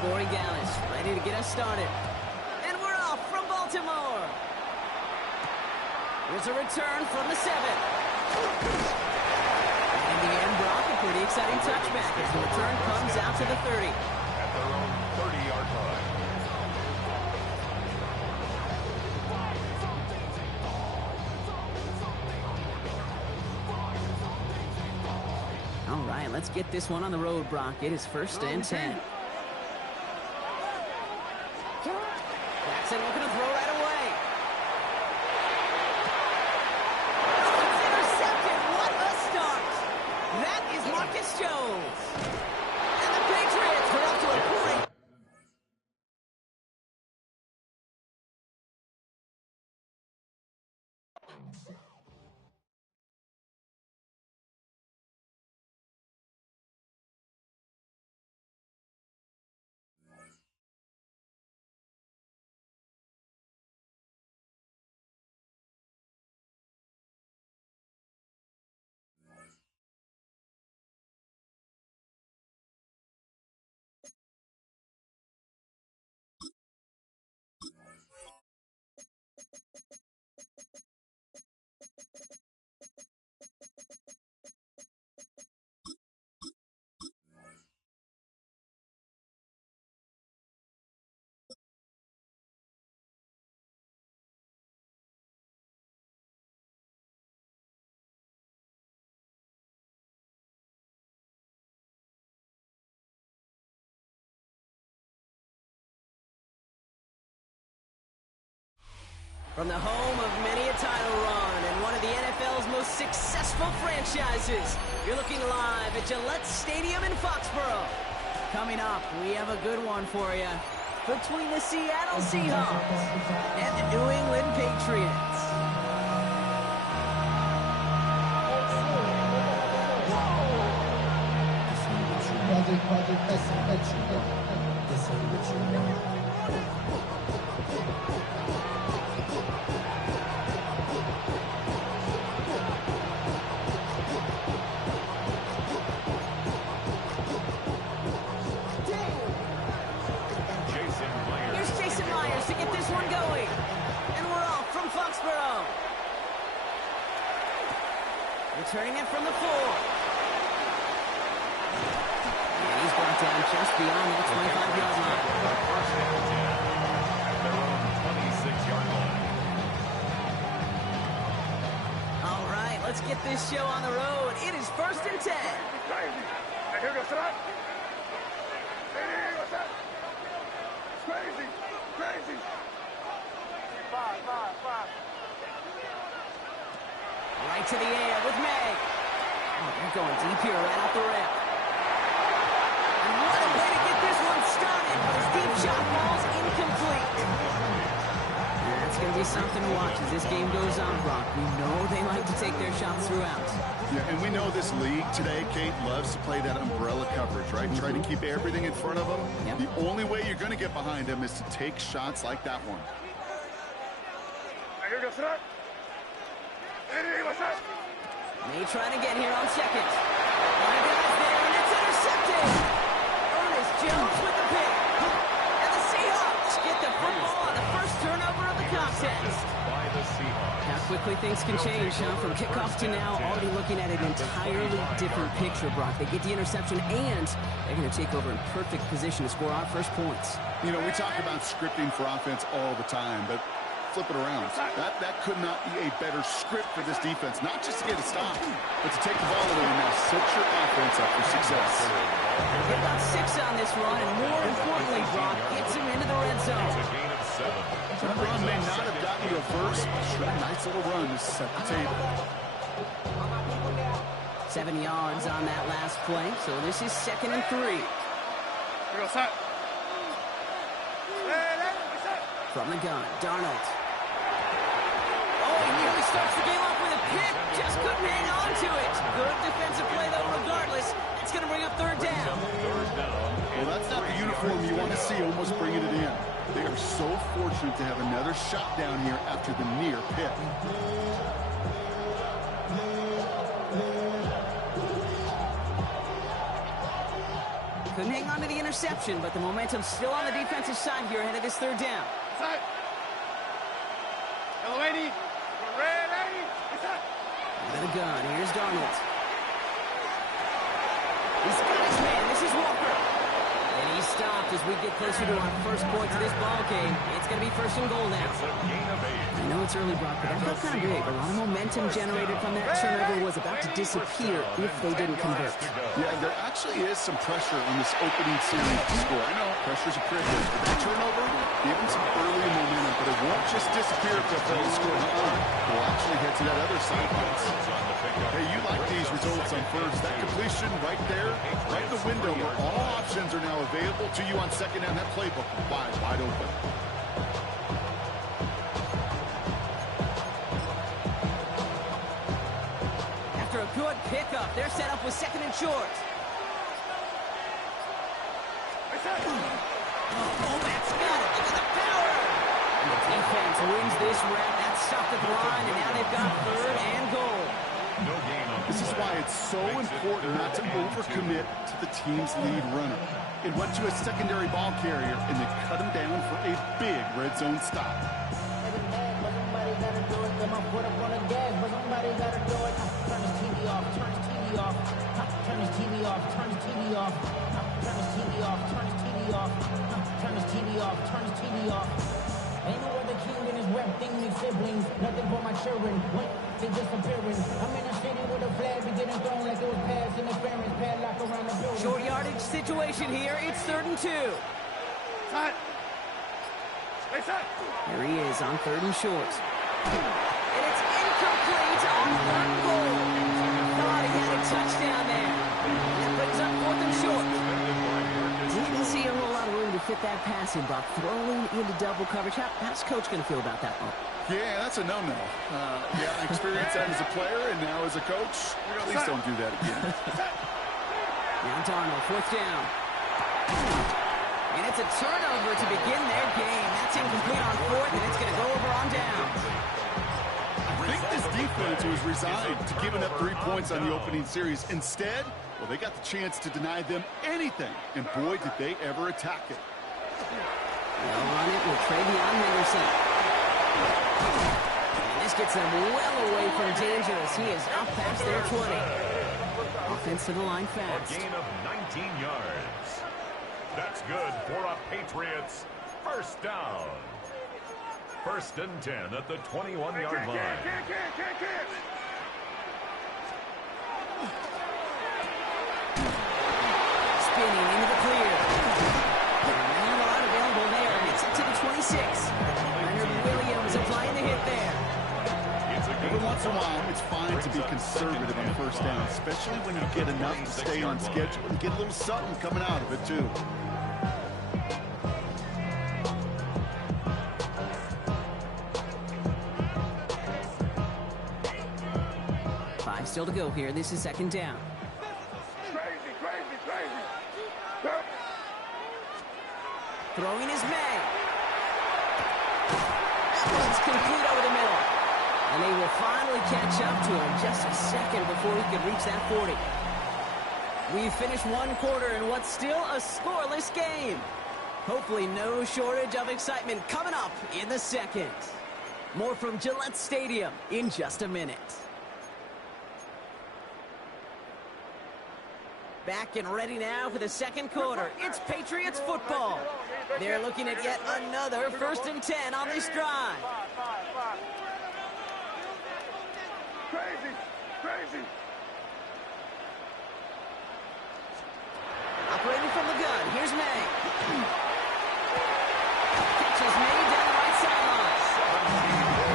ready to get us started. And we're off from Baltimore. Here's a return from the 7. In the end, Brock, a pretty exciting touchback as the return comes out to the 30. At their own 30-yard line. All right, let's get this one on the road, Brock. It is 1st and 10. Jackson looking to throw right away. Oh, it's intercepted. What a start. That is Marcus Jones. And the Patriots are up to a point. From the home of many a title run and one of the NFL's most successful franchises, you're looking live at Gillette Stadium in Foxborough. Coming up, we have a good one for you between the Seattle Seahawks and the New England Patriots. Returning it from the 4. And he's brought down just beyond that 25-yard line. 1st and 10 at their own 26-yard line. All right, let's get this show on the road. It is 1st and 10. Here goes that. Hey, what's that? It's crazy. Crazy. 5. Right to the air with May. Oh, they're going deep here right off the rim. And what a way to get this one started. But his deep shot ball's incomplete. That's going to be something to watch as this game goes on, Brock. We know they like to take their shots throughout. Yeah, and we know this league today, Kate, loves to play that umbrella coverage, right? Try to keep everything in front of them. Yep. The only way you're going to get behind them is to take shots like that one. Here goes that. Hey, what's that? May trying to get here on 2nd. And it goes there, and it's intercepted. Ernest Jones with the pick. And the Seahawks get the football on the first turnover of the contest. By the Seahawks. How quickly things can change, huh? From kickoff to now, already looking at an entirely different picture, Brock. They get the interception, and they're going to take over in perfect position to score our first points. You know, we talk about scripting for offense all the time, but flip it around. That could not be a better script for this defense, not just to get a stop, but to take the ball away and now set your offense up for success. Get about 6 on this run, and more importantly, Brock gets him into the red zone. It's a gain of 7. That run may not have gotten you a first, but sure, a nice little run to set the table. 7 yards on that last play, so this is 2nd and 3. Here goes that. From the gun, Darnold. Oh, he nearly starts the game off with a pick. Just couldn't hang on to it. Good defensive play, though, regardless. It's going to bring up 3rd down. Well, that's not the uniform you want to see, almost bringing it in. They are so fortunate to have another shot down here after the near pick. Couldn't hang on to the interception, but the momentum's still on the defensive side here ahead of this third down. Side. Yellow 80. Red 80. Side. Out of the gun. Here's Darnold. He's got his man. This is Walker. And he's stopped as we get closer to our first points of this ball game. It's going to be first and goal now. I know it's early, Brock, but that felt kind of big. A lot of momentum generated from that turnover was about to disappear if they didn't convert. Yeah, there actually is some pressure on this opening series to score. I know pressure's a privilege, but that turnover gave them some early momentum, but it won't just disappear if they fail to score. They'll actually head to that other side. Hey, you like these results on first. That completion right there, right in the window where all options are now available to you on second down. That playbook wide open. After a good pickup, they're set up with second and short. Oh, that's got it. Look at the power. And the defense wins this round. That stopped at the line, and now they've got third and goal. This is why it's so important not to overcommit to the team's lead runner. It went to a secondary ball carrier, and they cut him down for a big red zone stop. Ain't no other king in his rep thing, me siblings. Nothing for my children. What? They disappearing. I'm in a city with a flag beginning thrown like it was pass interference. Padlock around the building. Short yardage situation here. It's third and two. Side. Stay side. Here he is on third and short. And it's incomplete on third and goal. Thought he had a touchdown there. That brings up fourth and short. Didn't see a whole lot of room to fit that pass in, Buck. Throwing into double coverage. How's Coach going to feel about that one? Yeah, that's a no-no. Yeah, I experienced that as a player, and now as a coach, please don't do that again. Now Darnold, fourth down. And it's a turnover to begin their game. That's incomplete on fourth, and it's going to go over on down. I think this defense was resigned to giving up 3 points on the opening series. Instead, well, they got the chance to deny them anything, and boy, did they ever attack it. They'll run it with Travion Henderson. And this gets them well away from dangerous. He is out past their 20. Offense to the line fast. A gain of 19 yards. That's good for a Patriots first down. First and 10 at the 21-yard line. Spinning into the clear. Not a lot available there. Gets it to the 26. Leonard Williams applying the hit there. Every once in a while, it's fine to be conservative on first down, especially when you get enough to stay on schedule and get a little something coming out of it, too. Still to go here. This is second down. Crazy. Throwing is May. That one's complete over the middle. And they will finally catch up to him just a second before he could reach that 40. We've finished one quarter in what's still a scoreless game. Hopefully no shortage of excitement coming up in the second. More from Gillette Stadium in just a minute. Back and ready now for the second quarter. It's Patriots football. They're looking at yet another first and 10 on this drive. Crazy. Operating from the gun. Here's May. Catches May down the right sideline.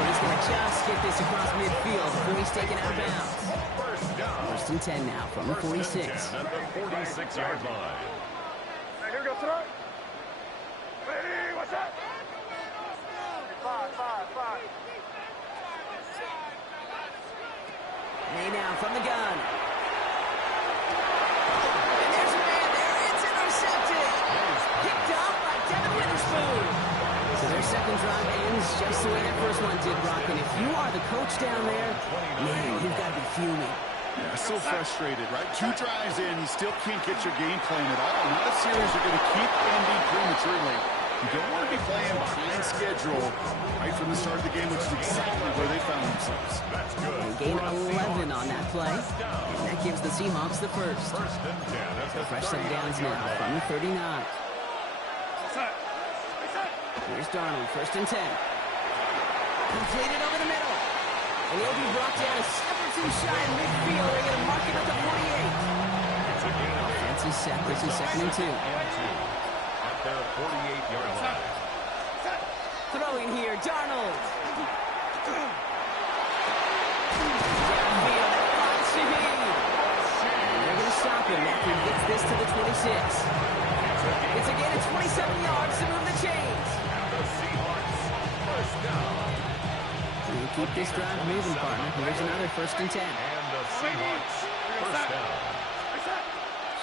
He's going to just get this across midfield before he's taken out of bounds. First and 10 now from the 46. At the 46-yard line. Hey, here we go, tonight. Hey, what's up? Five. May now from the gun. And there's a man there. It's intercepted. Picked up by Devin Witherspoon. So their second drive ends just the way that first one did, Brock. And if you are the coach down there, man, you've got to be fuming. Yeah, so frustrated, right? 2 drives in, you still can't get your game plan at all. Not a series you're going to keep ending prematurely. You don't want to be playing behind schedule right from the start of the game, which is exactly where they found themselves. That's good. They gain 11 on that play, and that gives the Seahawks the first. First and 10 at the Fresh set downs now from the 39. Here's Darnold, first and 10. Completed over the middle. And he'll be brought down a step or two shy in midfield. They're going to mark it at the 48. Offensive set. This is second and 2. At their 48-yard line. Throwing here, Darnold. Downfield, that finds Shaheed. And they're going to stop him after he gets this to the 26. It's again at 27 yards to move the chains. And the Seahawks first down. We'll keep this drive moving, partner. Here's another first and 10. And the Seahawks first down.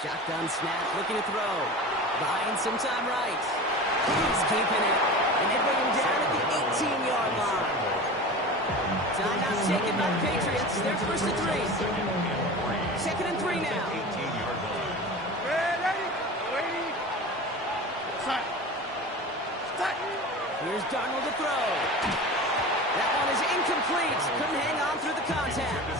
Shotgun snap, looking to throw. Buying some time right. He's keeping it. And they bring him down at the 18-yard line. Timeout taken by the Patriots. They're first and 3. Second and 3 now. 18-yard line. Here's Darnold to throw. That one is incomplete. Couldn't hang on through the contact.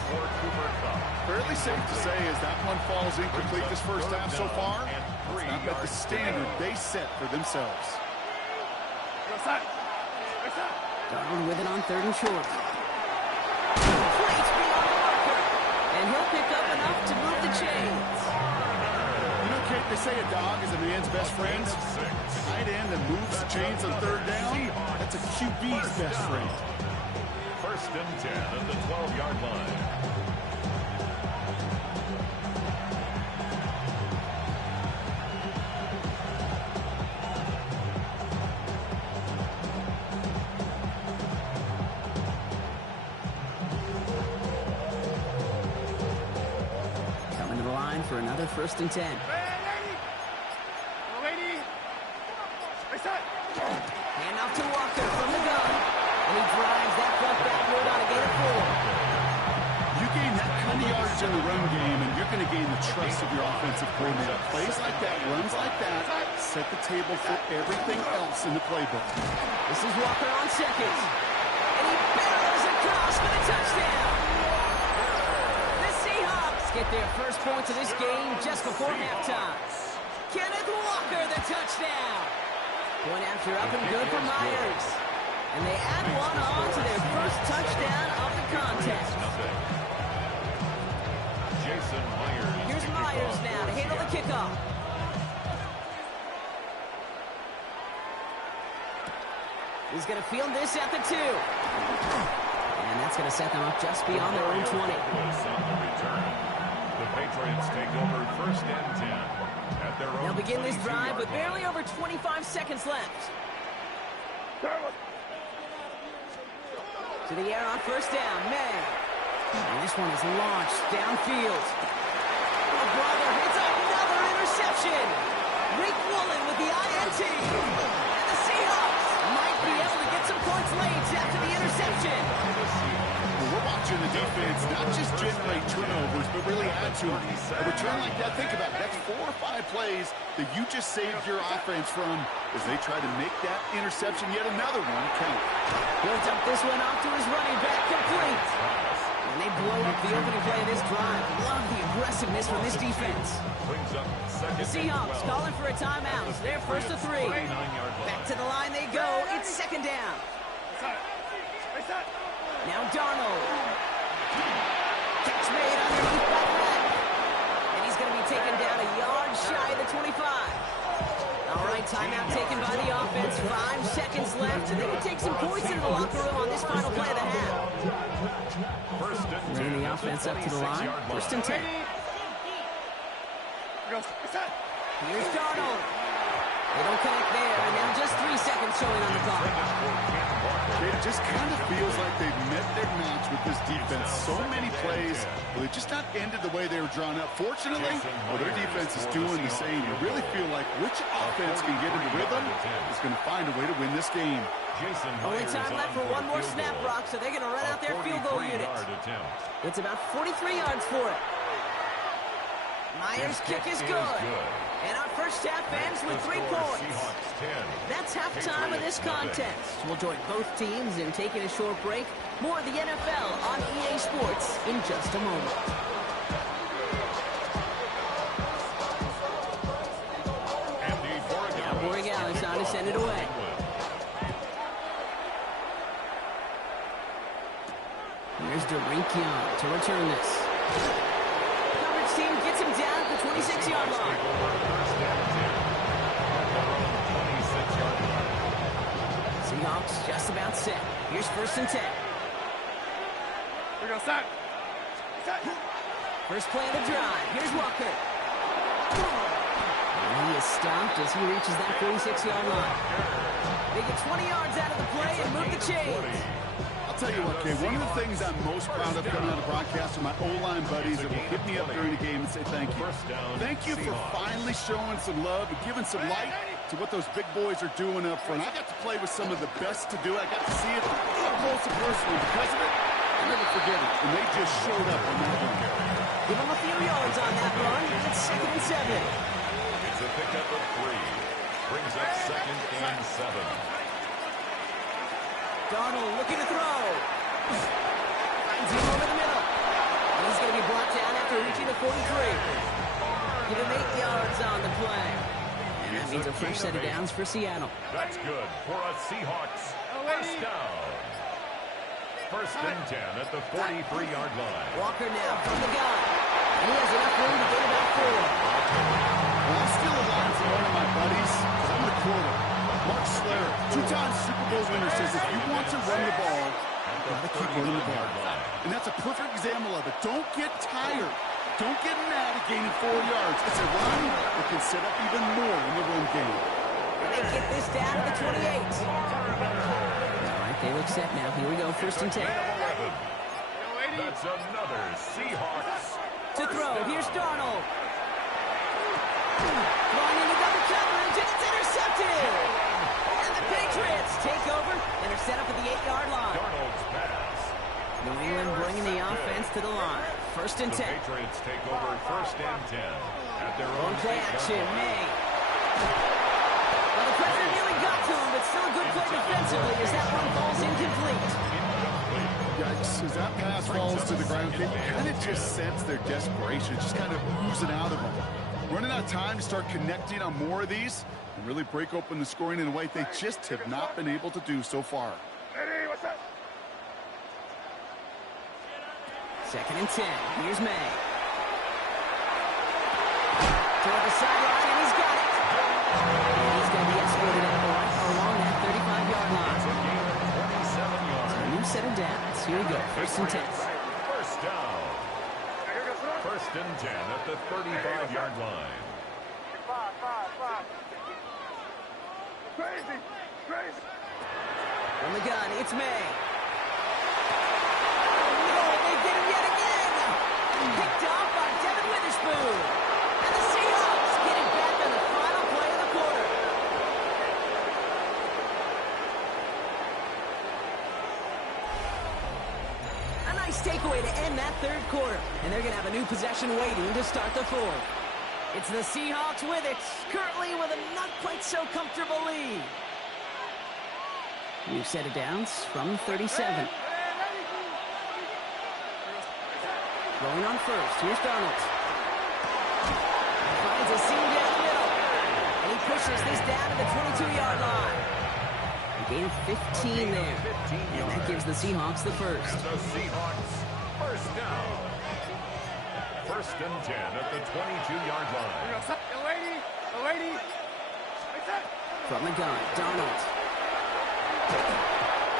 Fairly safe to say as that one falls incomplete this first half so far. It's not met the standard they set for themselves. Darnold with it on third and short. Complete beyond the marker. And he'll pick up enough to move the chains. You know, Kate, they say a dog is a man's best friend. Tight end that moves the chains on third down, that's a QB's best friend. First and 10 at the 12-yard line. Coming to the line for another first and 10. Hand off to Walker from the gun. And he drives that ball backward on a gain of 4. You gain that kind of yardage in the run game, and you're going to gain the trust of your offensive coordinator. Plays like that, runs like that, set the table for everything else in the playbook. This is Walker on second. And he barrels across for the touchdown. The Seahawks get their first points of this game just before halftime. Kenneth Walker, the touchdown. Point after up and good for Myers. And they add one on to their first touchdown of the contest. Jason Myers. Here's Myers now to handle the kickoff. He's going to field this at the 2. And that's going to set them up just beyond their own 20. On the return. The Patriots take over first and 10 at their own. They'll begin this drive with barely over 25 seconds left. To the air on first down, May. And this one is launched downfield. Oh, brother, it's another interception. Rick Woolen with the INT. And the Seahawks might be able to get some points late after the interception. Well, we're watching the defense not just generate turnovers, but really add to them. A return like that, think about it. That's 4 or 5 plays that you just saved your offense from as they try to make that interception, yet another one, count. He'll dump this one off to his running back, complete. And they blow up the opening play of this drive. Love the aggressiveness from this defense. The Seahawks calling for a timeout. They're first to 3. Back to the line they go. It's second down. Now Darnold. Catch made underneath by Mack. And he's going to be taken down a yard shy of the 25. All right, timeout taken by the offense. 5 seconds left, and they can take some points into the locker room on this final play of the half. Bringing the offense up to the line. First and 10. Here's Darnold. They don't connect there, and now just 3 seconds showing on the clock. It just kind of feels like they've met their match with this defense. So many plays, well, they just not ended the way they were drawn up. Fortunately, well, their defense is doing the same. You really feel like which offense can get into rhythm is going to find a way to win this game. Only time left for one more snap, Brock, so they're going to run out their field goal unit. It's about 43 yards for it. Myers' kick is good. And our first half ends with 3 points. That's halftime of this contest. We'll join both teams in taking a short break. More of the NFL on EA Sports in just a moment. Now Borregales on to send it away. Here's Derinkian to return this. Coverage team gets him down at the 26-yard line. Seahawks just about set. Here's 1st and 10. We go set. First play of the drive. Here's Walker. And he is stopped as he reaches that 46-yard line. They get 20 yards out of the play and move the chains. I'll tell you what, Kay, one of the things I'm most proud of coming out of the broadcast are my O-line buddies that will hit me up during the game and say thank you. Thank you for finally showing some love and giving some light to what those big boys are doing up front. I got to play with some of the best to do it. I got to see it up close and personal. Because of it, I'll never forget it. And they just showed up on that one. Give them a few yards on that run. It's 2nd and 7. It's a pickup of 3. Brings up 2nd and 7. Darnold looking to throw. Finds him over the middle. And he's going to be brought down after reaching the 43. Give him 8 yards on the play. And that means a fresh set of downs for Seattle. That's good for a Seahawks first down. 1st and 10 at the 43-yard line. Walker now from the gun. And he has enough room to gain about 4. Well, I'm still a line from one of my buddies, because I'm the quarter. Mark Slayer, 2-time Super Bowl winner, says if you want to run the ball, you've got to keep running the ball. And that's a perfect example of it. Don't get tired. Don't get mad at gaining 4 yards. It's a run that can set up even more in the run game. And they get this down to the 28. All right, they look set now. Here we go, 1st and 10. That's another Seahawks. To throw, here's Darnold. Throwing into double coverage, and it's intercepted. And the Patriots take over, and are set up at the 8-yard line. Darnold's pass. New England bringing the offense to the line. 1st and 10. The Patriots take over 1st and 10 at their own Play action, May. Well, the pressure nearly got to him, but still a good play defensively as that one falls incomplete. Yikes, as that pass falls to the ground, you kind of just sense their desperation, just kind of oozing out of them. Running out of time to start connecting on more of these and really break open the scoring in a way they just have not been able to do so far. Eddie, what's up? 2nd and 10. Here's May. Toward the sideline, and he's got it. And he's going to be escorted out along that 35-yard line. So a new set of downs. Here we go. 1st and 10. First down. 1st and 10 at the 35-yard line. Five. Crazy. From the gun, it's May. Oh, they get him yet again. Picked off by Devin Witherspoon. And the Seahawks get it back on the final play of the quarter. A nice takeaway to end that 3rd quarter. And they're going to have a new possession waiting to start the 4th. It's the Seahawks with it, currently with a not quite so comfortable lead. New set of downs from 37. Going on 1st, here's Darnold. Finds a seam down the middle. And he pushes this down to the 22-yard line. A gain of 15 there. And that gives the Seahawks the 1st. The Seahawks first down. 1st and 10 at the 22-yard line. Lady. From the gun, Darnold.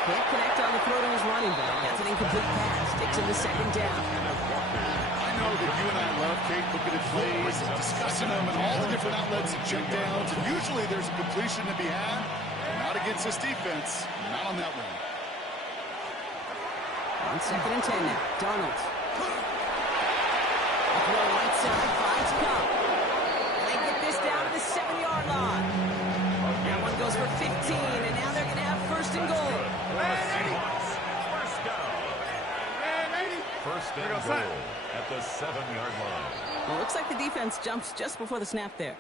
Can't connect on the throw to his running back. That's an incomplete pass. Takes him to 2nd down. I know that you and I love, Kate, looking at plays and discussing them and all the different outlets and checkdowns. And usually there's a completion to be had. Not against this defense. Not on that one. On 2nd and 10 now. Donald. A throw right side. Finds Cup. And they get this down to the 7-yard line. That one goes for 15. And now they're going to have 1st and goal. First down. First and goal at the 7-yard line. Well, looks like the defense jumps just before the snap there.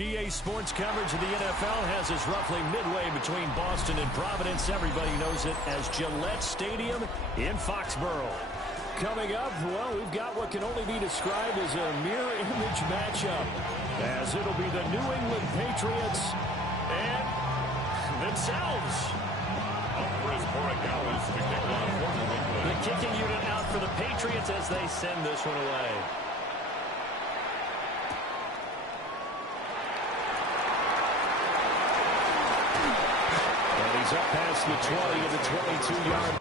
EA Sports coverage of the NFL has us roughly midway between Boston and Providence. Everybody knows it as Gillette Stadium in Foxborough. Coming up, well, we've got what can only be described as a mirror image matchup, as it'll be the New England Patriots and themselves. The kicking unit out for the Patriots as they send this one away. He's up past the 20 to the 22-yard.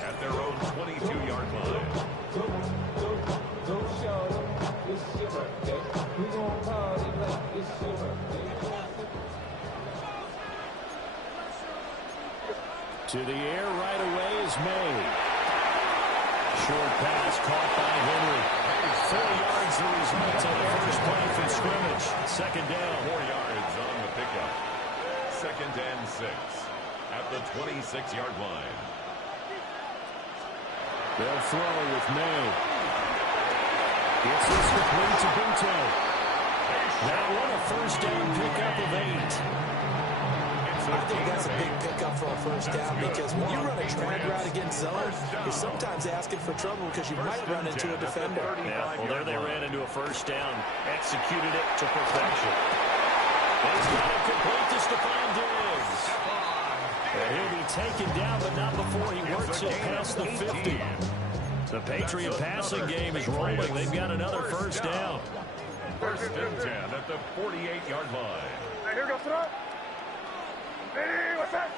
At their own 22-yard line. To the air right away is May. Short pass caught by Henry. 4 yards the result on the first play from scrimmage. 2nd down. 4 yards on the pickup. 2nd and 6 at the 26-yard line. They'll throw with May. It's this complete to Bunto. That one a first down pickup of 8. I think that's a big pickup for a first down because when you run a drag route against zone, you're sometimes asking for trouble because you might run into a defender. Yeah, well, there they ran into a first down. Executed it to perfection. And he's got it complete to Stephon Diggs. And he'll be taken down, but not before he works it past the 50. The Patriot passing game is rolling. They've got another first down. 1st and 10 at the 48-yard line. Hey, here goes tonight. Hey, what's that?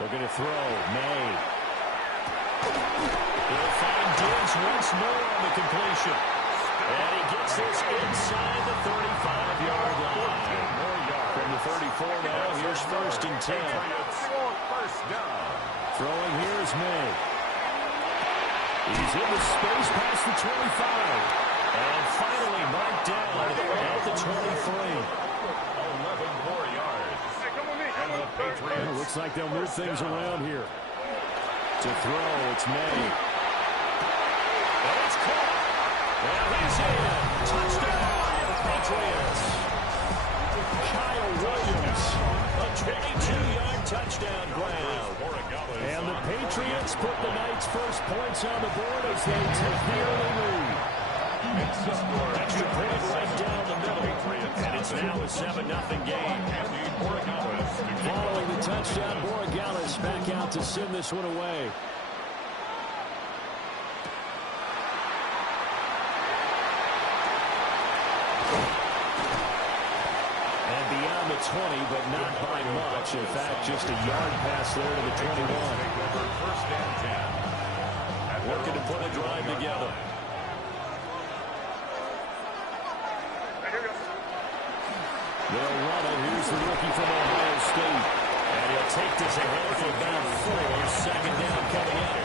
Looking to throw. May. He'll find Diggs once more on the completion. And he gets this inside the 35-yard line. From the 34 now, here's 1st and 10. First down. Throwing here is May. He's in the space past the 25. And finally marked down at the 23. 11 more yards. Hey, come with me. And the Patriots. Well, looks like they'll move things around here. To throw, it's May. And it's caught. And he's in. Touchdown, Patriots. Kyle Williams, a 22-yard touchdown grab. And the Patriots put the night's first points on the board as they take the early lead. Extra point right down the middle. And it's now a 7-0 game. Following the touchdown, Borregales back out to send this one away. And beyond the 20, but not by much. In fact, just a yard pass there to the 21. Working to put a drive together. They'll run it. Here's the rookie from Ohio State. And he'll take this ahead for about 4. Second down coming up.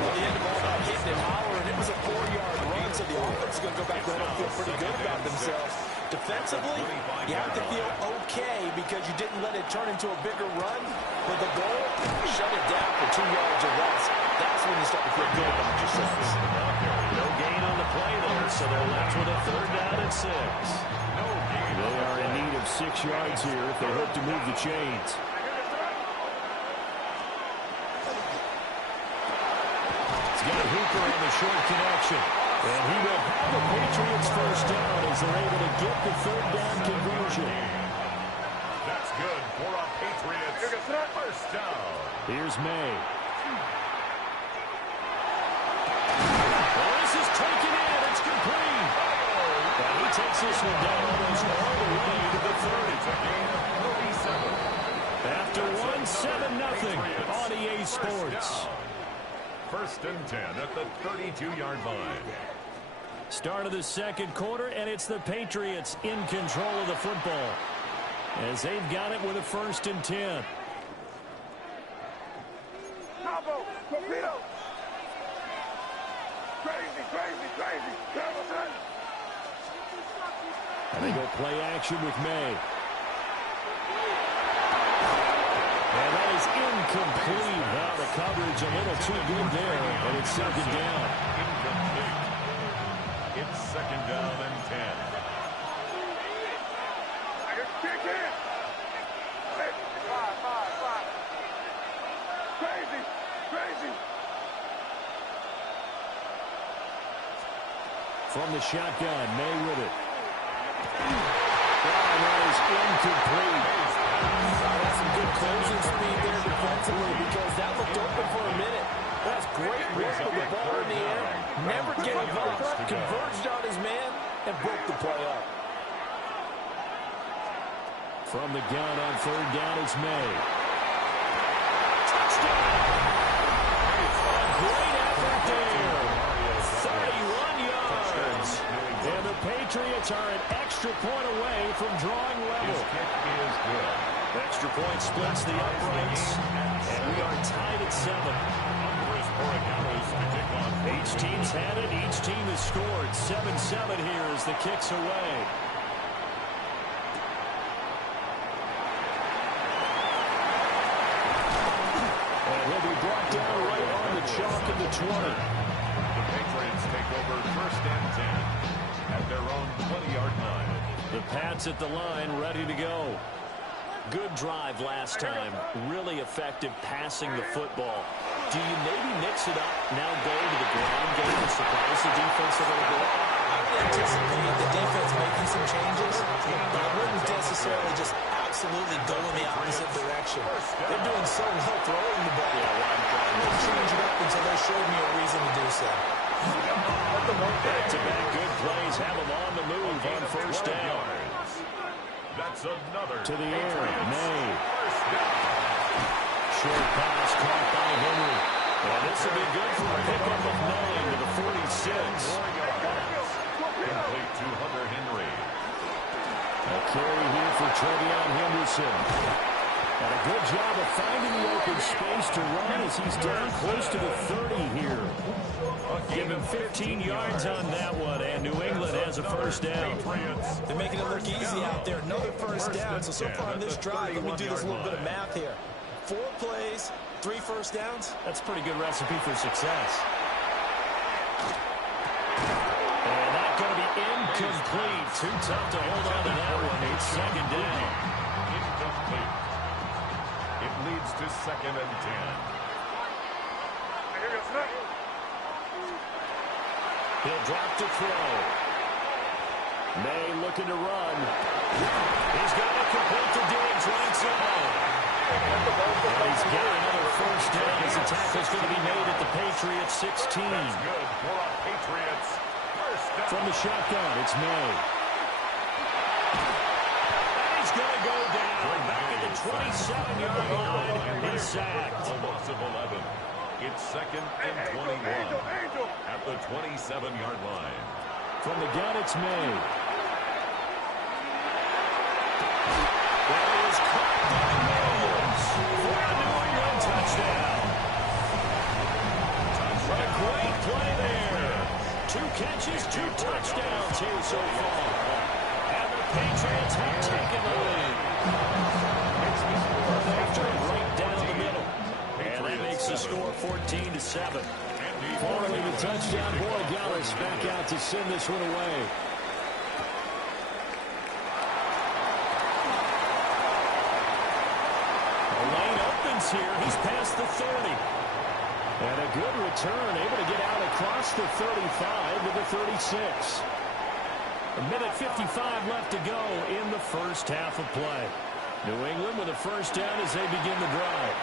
Well, the end of all that hitting and hollering, it was a 4-yard run, so the offense is going to go back home and feel pretty good about themselves. Defensively, you have to feel okay because you didn't let it turn into a bigger run. But the goal, shut it down for 2 yards or less. That's when you start to feel good about yourselves. No gain on the play there, so they're left with a 3rd down and 6. They are in need of 6 yards here if they hope to move the chains. He's got Hooper on the short connection. And he will have the Patriots first down as they're able to get the 3rd down conversion. That's good for a Patriots first down. Here's May. Well, this is taken in. It's complete. And he takes this one down almost all the way to the 30. After 1-7-0 on EA Sports. First and 10 at the 32-yard line. Start of the second quarter, and it's the Patriots in control of the football as they've got it with a 1st and 10. Combo, torpedo. Crazy, crazy, crazy. Hamilton. And they go play action with May. And that is incomplete. Now the coverage a little too good there, and it's 2nd down. Incomplete. It's 2nd down and 10. Kick in. 5. Crazy, crazy. From the shotgun, May with it. That is incomplete. That's some good closing speed there defensively because that looked open for a minute. That's great work with the ball in the air. Never gave up, converged on his man, and broke the play up. From the gun on 3rd down, it's May. Touchdown! A great effort there. 31 yards. And the Patriots are an extra point away from drawing level. His kick is good. Extra point splits the uprights, and we are tied at 7. Each team's had it. Each team has scored. 7-7 here as the kick's away. And he'll be brought down right on the chalk of the 20. The Patriots take over 1st and 10 at their own 20-yard line. The Pats at the line, ready to go. Good drive last time. Really effective passing the football. Do you maybe mix it up, now go to the ground game and surprise the defense a little bit? I would anticipate the defense making some changes, but I wouldn't necessarily just absolutely go in the opposite direction. They're doing so well throwing the ball. I wouldn't change it up until they showed me a reason to do so. Back-to-back good plays have them on the move on 1st down. That's another to the air, May. Short pass caught by Henry. And this will be good for a pickup of 9 to the 46. Complete to Hunter Henry. A carry here for Trevion Henderson. And a good job of finding the open space to run as he's down close to the 30 here. Give him 15 yards on that one, and New England has a 1st down. They're making it look easy out there. Another 1st down. So far on this drive, let me do this little bit of math here. 4 plays, 3 1st downs. That's a pretty good recipe for success. And that's going to be incomplete. Too tough to hold on to that one. It's 2nd down. Incomplete. It leads to 2nd and 10. He'll drop to throw. May looking to run. He's got to complete to Diggs right side. And he's got another first down as the tackle's going to be made at the Patriots 16. That's good for our Patriots. First down. From the shotgun, it's May. And he's going to go down back at the 27-yard line. He's sacked. A loss of 11. It's second and 21 at the 27-yard line. From the gun, it's May. That is caught by Mills for a New England touchdown. What a great play there. 2 catches, 2 touchdowns here so far. And the Patriots have taken the lead. After right down the middle. And that makes the score 14-7. Following the touchdown, Boy Gallis back out to send this one away. The lane opens here. He's past the 30. And a good return, able to get out across the 35 to the 36. A minute 55 left to go in the first half of play. New England with a first down as they begin the drive.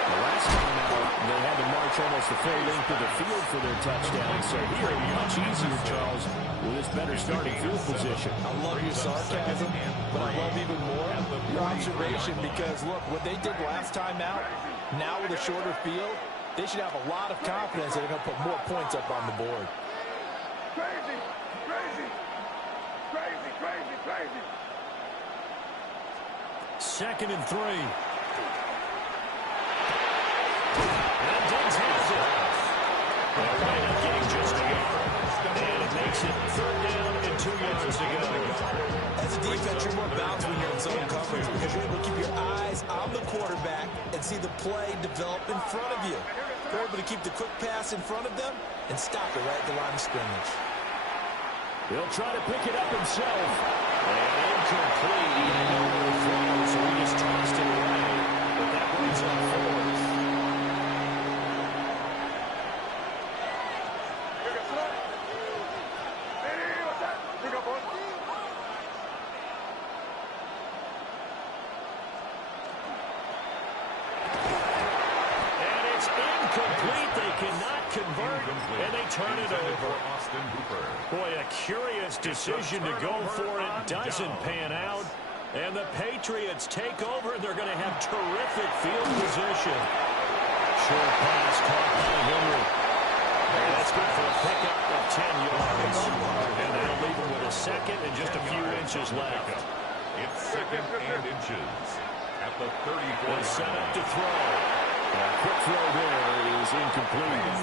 The last time out, they had to march almost the full length of the field for their touchdown. So here, much easier, Charles, with this better starting field position. I love your sarcasm, but I love even more your observation because, look, what they did last time out, now with a shorter field, they should have a lot of confidence that they're going to put more points up on the board. Crazy, crazy, crazy, crazy, crazy. Second and 3. And Diggs has it. They're right up getting just a yard. And it makes it 3rd down and 2 yards to go. As a defense, you're more balanced when you're in zone coverage because you're able to keep your eyes on the quarterback and see the play develop in front of you. You're able to keep the quick pass in front of them and stop it right at the line of scrimmage. He'll try to pick it up himself. And incomplete. He had no way to throw, so he just tossed it away. But that brings up 4th. And they turn it over. Boy, a curious decision to go for it. Doesn't pan out. And the Patriots take over. They're going to have terrific field position. Short pass caught by Henry. And that's good for a pickup of 10 yards. And that'll leave him with a second and just a few inches left. It's second and inches at the 34. And set up to throw. A quick throw there is incomplete.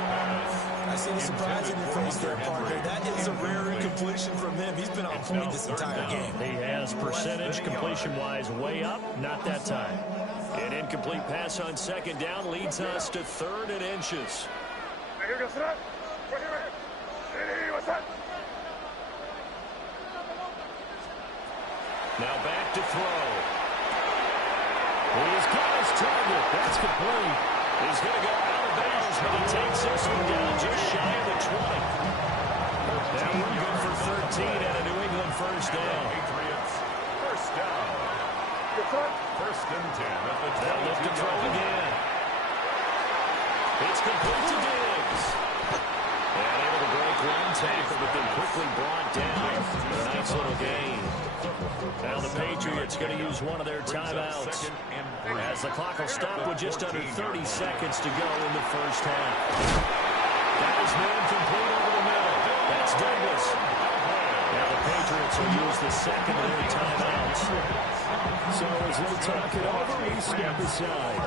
I see the surprise in your face there, partner. That is a rare incompletion from him. He's been on point this entire game. He has percentage completion-wise way up. Not that time. An incomplete pass on 2nd down leads us to 3rd and inches. Now back to throw. He's got his target. That's complete. He's going to go out of bounds, but he takes this one down just shy of the 20. That one good for 13 and a New England first down. Patriots, first down. First and 10 at the 22. They'll lift to throw again. It's complete to Diggs. And able to break one tackle, but then quickly brought down. A nice little gain. Now the Patriots going to use one of their timeouts as the clock will stop with just under 30 seconds to go in the first half. That is man complete over the middle. That's Douglas. Now the Patriots will use the second of their timeouts. So as they talk it over, we step aside.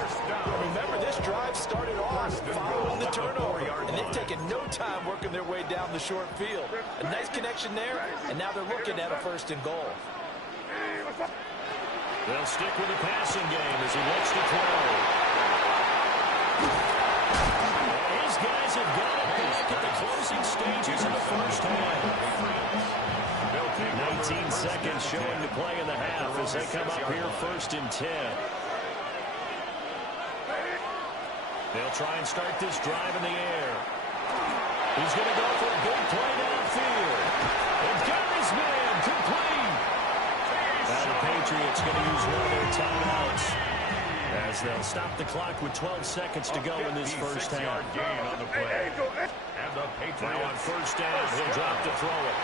Remember, this drive started off following the turnover, and they've taken no time working their way down the short field. A nice connection there, and now they're looking at a 1st and goal. They'll stick with the passing game as he looks to throw. His guys have got it back at the closing stages of the first half. 19 seconds showing to play in the half as they come up here 1st and 10. They'll try and start this drive in the air. He's going to go for a big play downfield. And got his man complete. Now the Patriots going to use one of their timeouts as they'll stop the clock with 12 seconds to go in this first half. Gain on the play. And the Patriots on first down, he'll drop to throw it.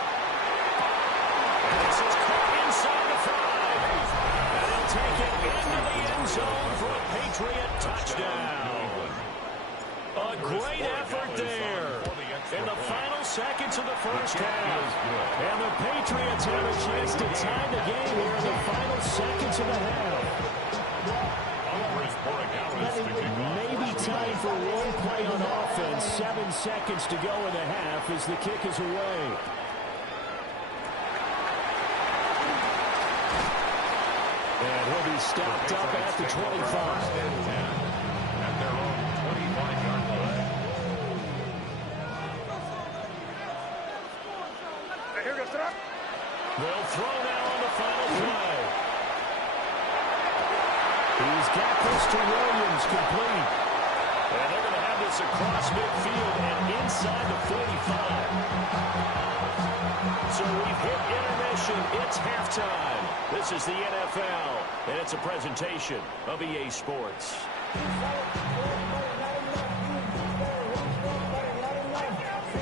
And this is caught inside the 5. And he'll take it into the end zone for a Patriot touchdown. A great effort there in the final seconds of the first half. And the Patriots have a chance to tie the game here in the final seconds of the half. Maybe time for one play on offense. 7 seconds to go in the half as the kick is away. And he'll be stopped up at the 25. At their own 25-yard line. Here goes the They'll throw now on the final play. He's got this to Williams, complete. And they're going to have this across midfield and inside the 45. So we've hit intermission. It's halftime. This is the NFL, and it's a presentation of EA Sports.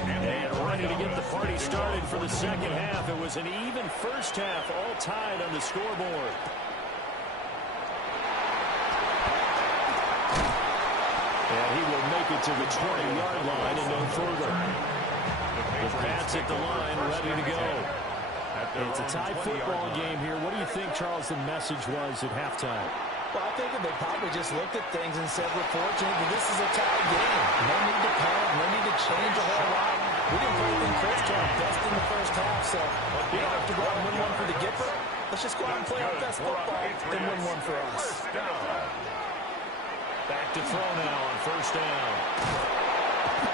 And ready to get the party started for the second half. It was an even first half, all tied on the scoreboard. And he will make it to the 20-yard line and no further. The Pats at the line, ready to go. It's a tied football game here. What do you think, Charles, the message was at halftime? Well, I think they probably just looked at things and said, we're fortunate that this is a tied game. No need to panic, no need to change a whole lot. We didn't play anything close to our best in the first half, so we don't have to go out and win one for the Gipper. Let's just go out and play our best football and win one for us. Back to throw now on first down.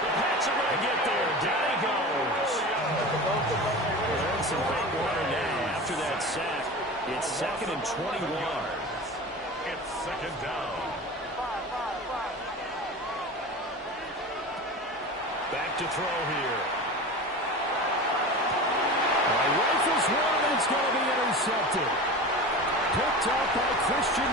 The Pats are going to get there. Down he goes. They're in some hot water now after that sack. It's 2nd and 21. It's second down. Back to throw here. Rifles one, it's going to be intercepted. Picked up by Christian